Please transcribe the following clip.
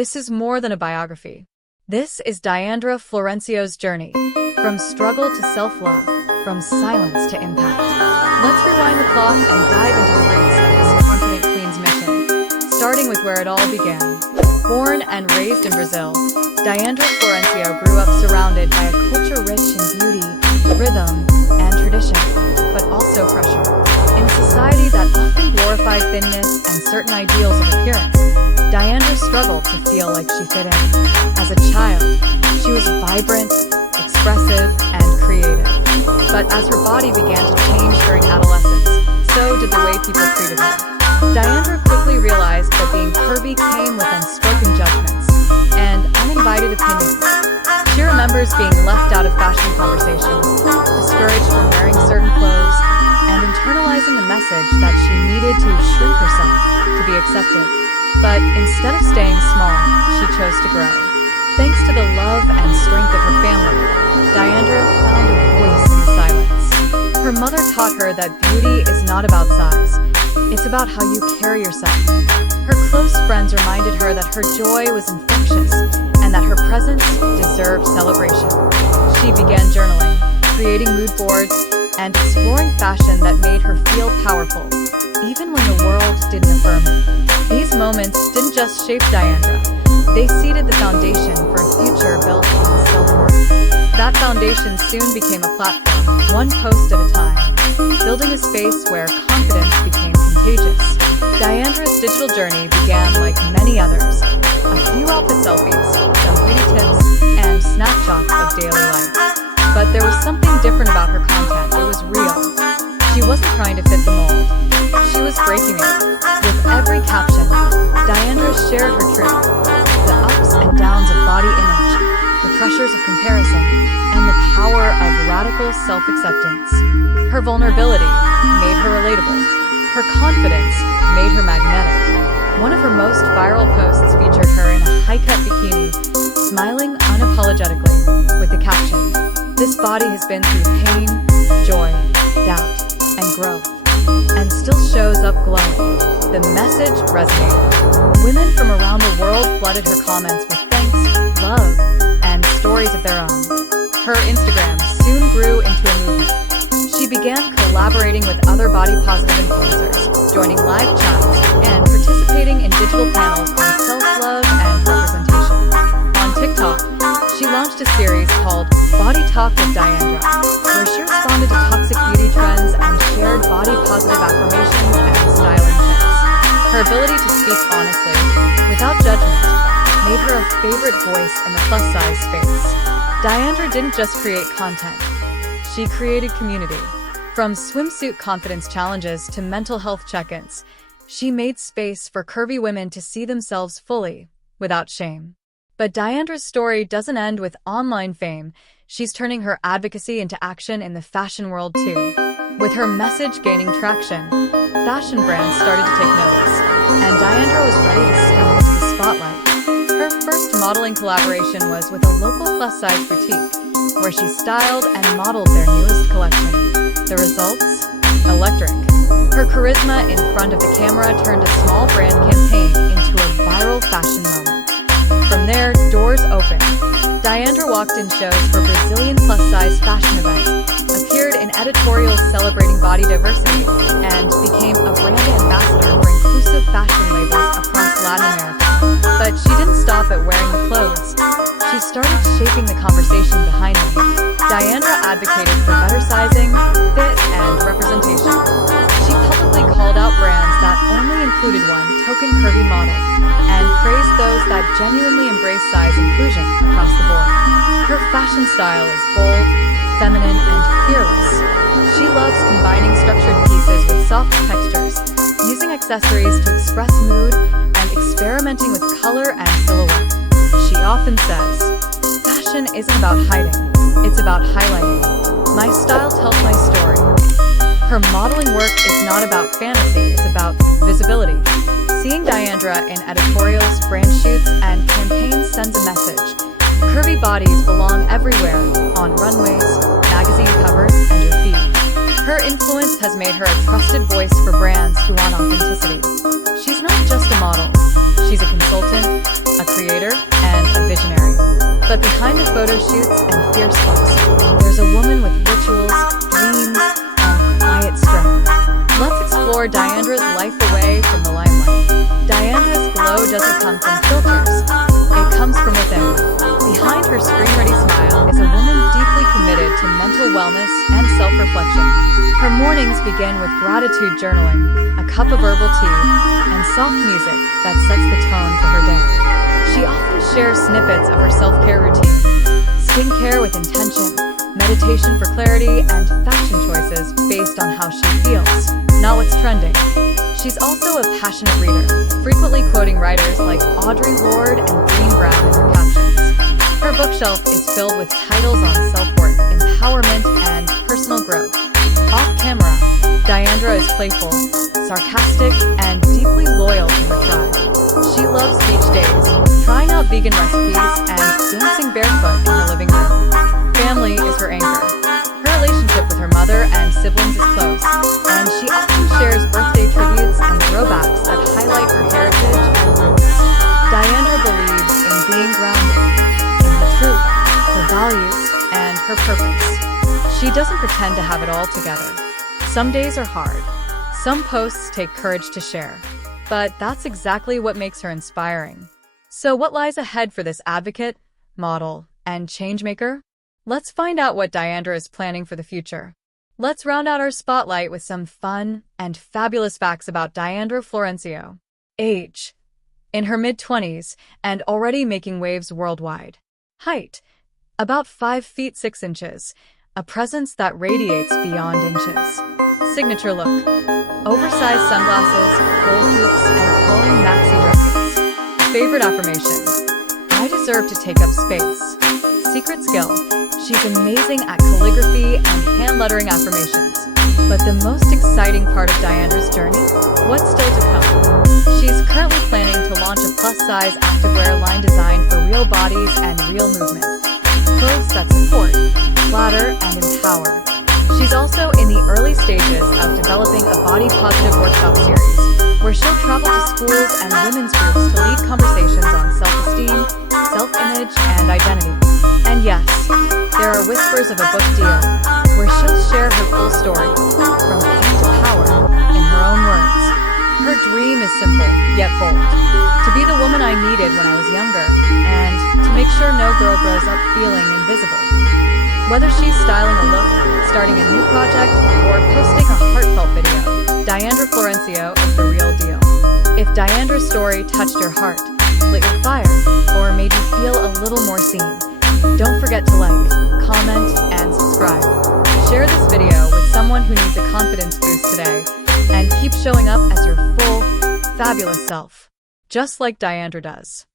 this is more than a biography. This is Dyandra Florencio's journey, from struggle to self-love, from silence to impact. Let's rewind the clock and dive into the roots of this confident queen's mission, starting with where it all began. Born and raised in Brazil, Dyandra Florencio grew up surrounded by a culture rich in beauty, rhythm, and tradition, but also pressure. In a society that often glorified thinness and certain ideals of appearance, Dyandra struggled to feel like she fit in. As a child, she was vibrant, expressive, and creative. But as her body began to change during adolescence, so did the way people treated her. Dyandra quickly realized that being curvy came with unspoken judgments and uninvited opinions. She remembers being left out of fashion conversations, discouraged from wearing certain clothes, and internalizing the message that she needed to shrink herself to be accepted. But instead of staying small, she chose to grow. Thanks to the love and strength of her family, Dyandra found a voice in the silence. Her mother taught her that beauty is not about size, it's about how you carry yourself. Her close friends reminded her that her joy was infectious and that her presence deserved celebration. She began journaling, creating mood boards, and exploring fashion that made her feel powerful, even when the world didn't affirm it. These moments didn't just shape Dyandra, they seeded the foundation for a future built on self-worth. That foundation soon became a platform, one post at a time, building a space where confidence became contagious. Dyandra's digital journey began like many others. A few outfit selfies, some beauty tips, and snapshots of daily life. But there was something different about her content. It was real. She wasn't trying to fit the mold. She was breaking it. With every caption, Dyandra shared her truth, the ups and downs of body image, the pressures of comparison, and the power of radical self-acceptance. Her vulnerability made her relatable. Her confidence made her magnetic. One of her most viral posts featured her in a high-cut bikini, smiling unapologetically, with the caption, "This body has been through pain, joy, doubt, and growth, and still shows up glowing." The message resonated. Women from around the world flooded her comments with thanks, love, and stories of their own. Her Instagram soon grew into a movement. She began collaborating with other body-positive influencers, joining live chats, and participating in digital panels on self-love and representation. On TikTok, she launched a series called Body Talk with Dyandra, where she responded to toxic beauty trends and shared body-positive affirmations and styling tips. Her ability to speak honestly, without judgment, made her a favorite voice in the plus-size space. Dyandra didn't just create content, she created community. From swimsuit confidence challenges to mental health check-ins, she made space for curvy women to see themselves fully, without shame. But Dyandra's story doesn't end with online fame. She's turning her advocacy into action in the fashion world too. With her message gaining traction, fashion brands started to take notice, and Dyandra was ready to step into the spotlight. Her first modeling collaboration was with a local plus-size boutique, where she styled and modeled their newest collection. The results? Electric. Her charisma in front of the camera turned a small brand campaign into a viral fashion moment. From there, doors opened. Dyandra walked in shows for Brazilian plus-size fashion events, appeared in editorials celebrating body diversity, and became a brand ambassador for inclusive fashion labels across Latin America. But she didn't stop at wearing the clothes. She started shaping the conversation behind them. Dyandra advocated for better sizing, fit, and representation. She publicly called out brands that only included one token curvy model, and praised those that genuinely embrace size inclusion across the board. Her fashion style is bold, feminine, and fearless. She loves combining structured pieces with soft textures, using accessories to express mood, and experimenting with color and silhouette. She often says, "Fashion isn't about hiding, it's about highlighting. My style tells my story." Her modeling work is not about fantasy, it's about visibility. Seeing Dyandra in editorials, brand shoots, and campaigns sends a message. Curvy bodies belong everywhere, on runways, magazine covers, and your feed. Her influence has made her a trusted voice for brands who want authenticity. She's not just a model, she's a consultant, a a creator, and a visionary. But behind the photo shoots and fierce looks, there's a woman with rituals, dreams, and quiet strength. Let's explore Dyandra's life away from the limelight. Dyandra's glow doesn't come from filters. It comes from within. Behind her screen-ready smile is a woman deeply committed to mental wellness and self-reflection. Her mornings begin with gratitude journaling, a cup of herbal tea, and soft music that sets the tone for her day. She often shares snippets of her self-care routine, skincare with intention, meditation for clarity, and fashion choices based on how she feels, not what's trending. She's also a passionate reader, frequently quoting writers like Audre Lorde and Brené Brown in her captions. Her bookshelf is filled with titles on self-worth, empowerment, and personal growth. Off-camera, Dyandra is playful, sarcastic, and deeply loyal to her tribe. She loves beach days, trying out vegan recipes, and dancing barefoot in her living room. Family is her anchor. Her relationship with her mother and siblings is close, and she often shares birthday tributes and throwbacks that highlight her heritage and roots. Dyandra believes in being grounded in her truth, her values, and her purpose. She doesn't pretend to have it all together. Some days are hard. Some posts take courage to share. But that's exactly what makes her inspiring. So what lies ahead for this advocate, model, and changemaker? Let's find out what Dyandra is planning for the future. Let's round out our spotlight with some fun and fabulous facts about Dyandra Florencio. Age: in her mid-20s and already making waves worldwide. Height: about 5 feet 6 inches, a presence that radiates beyond inches. Signature look: oversized sunglasses, gold hoops, and flowing maxi dresses. Favorite affirmation: I deserve to take up space. Secret skill: she's amazing at calligraphy and hand lettering affirmations. But the most exciting part of Dyandra's journey? What's still to come? She's currently planning to launch a plus-size activewear line designed for real bodies and real movement. Clothes that support, flatter, and empower. She's also in the early stages of developing a body-positive workshop series, where she'll travel to schools and women's groups to lead conversations on self-esteem, self-image, and identity. And yes, there are whispers of a book deal, where she'll share her full story, from pain to power, in her own words. Her dream is simple, yet bold: to be the woman I needed when I was younger, and to make sure no girl grows up feeling invisible. Whether she's styling a look, starting a new project, or posting a heartfelt video, Dyandra Florencio is the real deal. If Dyandra's story touched your heart, lit your fire, or made you feel a little more seen, don't forget to like, comment, and subscribe. Share this video with someone who needs a confidence boost today, and keep showing up as your full, fabulous self, just like Dyandra does.